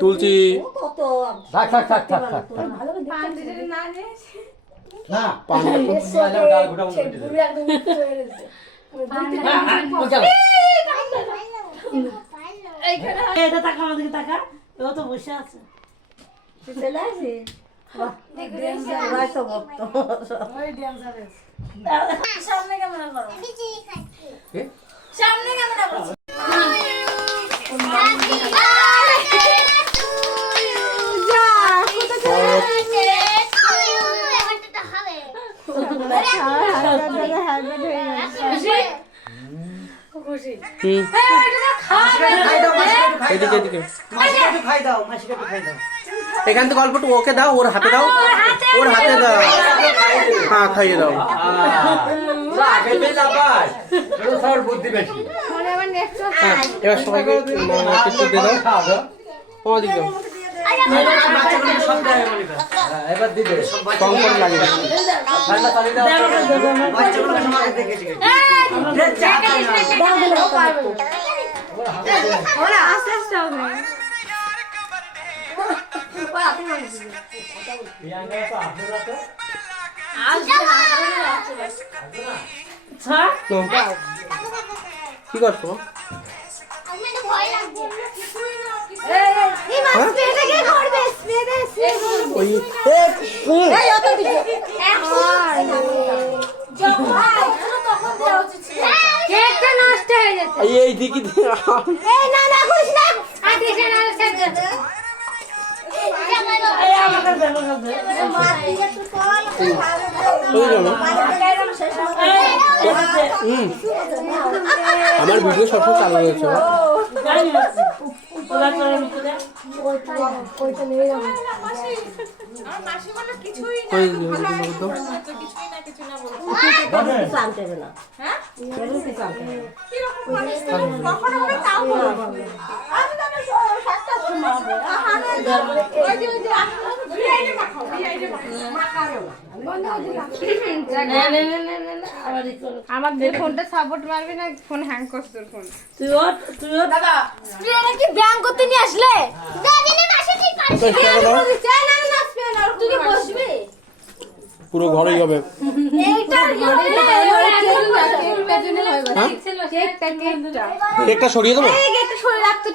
তুলছি বসে আছে সামনে ক্যামেরা করো সামনে ক্যামেরা করো এখান থেকে অল্প ওকে দাও, ওর হাতে দাও, ওর হাতে দাও, হ্যাঁ খাইয়ে দাও। এবার সবাইকে একটু দিয়ে দাও, তোমার দিকে দাও। এবার দিবে কম করে লাগে কি করছো? এই দিকে আমার ভিডিও সবসময় চালু রয়েছে। আমার ফোনটা সাপোর্ট মারবি না, ফোন হ্যাং করছে তোর ফোন। তুইও দাদা স্প্রেটা কি ব্যাং করতে নিয়ে আসলে দাদিনে মাসে ঠিক পারছি না স্প্রে না তুই কি বসবি পুরো ঘরেই হবে। এইটা কেকটা সরিয়ে দেবো। এই কেকটা সরিয়ে রাখতে